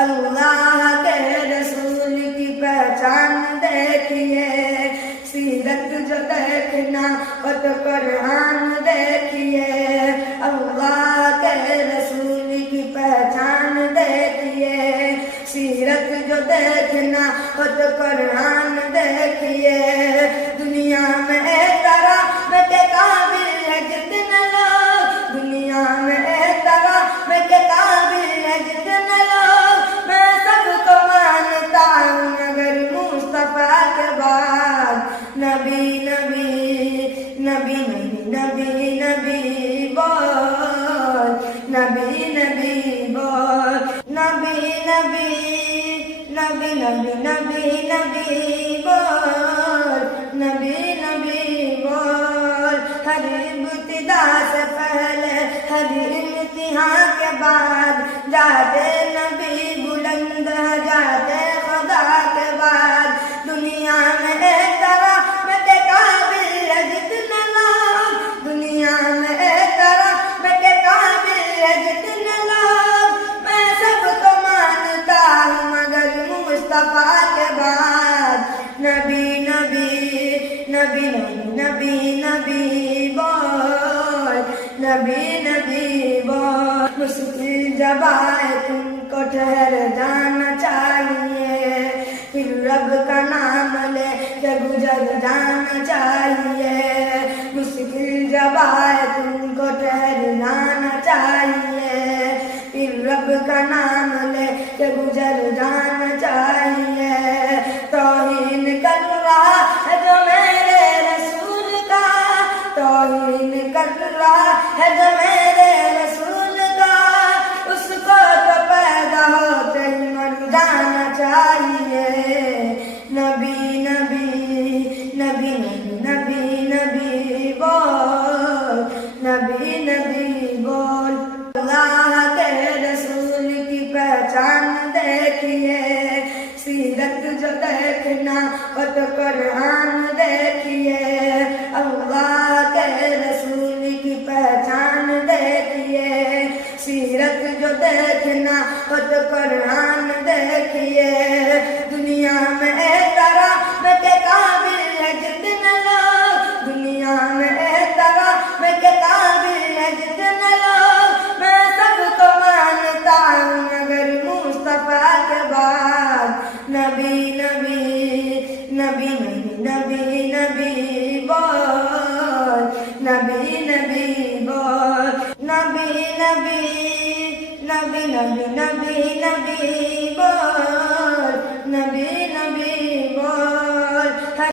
اللہ کے رسول کی پہچان دیکھیے، سیرت جو دیکھنا ہو تو قرآن دیکھیے، اللہ کے رسول کی پہچان دیکھیے، سیرت جو دیکھنا ہو تو قرآن دیکھیے۔ دنیا میں ایک طرح کے قابل ہے جتنے لوگ، دنیا میں ایک طرح کے قابل ہے جتنے لوگ، میں سب کو مانتا ہوں مگر مصطفیٰ کے بعد نبی نبی نبی نبی نبی نبی بول، نبی نبی بول، نبی نبی نبی نبی نبی نبی بول، نبی نبی بول۔ ہر ابتدا سے پہلے ہر امتحان کے بعد جاتے نبی بلند جاتے خدا کے بعد، دنیا میں ایک طرح کے قابل ہے جتنے لوگ، دنیا میں ایک طرح کے قابل ہے جتنے لوگ، میں سب کو مانتا ہوں مگر مصطفیٰ کے بعد نبی نبی نبی نبی نبی بول، نبی نبی بول۔ مشکل جب آئے تم کو ٹھہر جانا چاہیے، پھر رب کا نام لے کے گزر جانا چاہیے، مشکل جب آئے تم کو ٹھہر جانا چاہیے، پھر رب کا نام لے کے گزر جانا چاہیے۔ توہین کر رہا ہے جو میرے رسول کا، توہین کر رہا ہے جو میرے رسول کا، اس کو تو پیدا ہوتے ہی مر جانا چاہیے۔ نبی نبی نبی نبی نبی بول، نبی نبی بول۔ اللہ کے رسول کی پہچان دیکھیے، سیرت جو دیکھنا ہو تو قرآن دیکھیے، اللہ کے رسول کی پہچان دیکھیے، سیرت جو دیکھنا ہو تو قرآن دیکھیے۔ دنیا میں ایک طرح کے قابل ہے جتنے لوگ، دنیا میں ایک طرح کے قابل ہے جتنے لوگ، میں سب کو مانتا ہوں مگر مصطفیٰ کے بعد نبی نبی نبی نبی نبی بول، نبی نبی بول، نبی نبی نبی نبی نبی نبی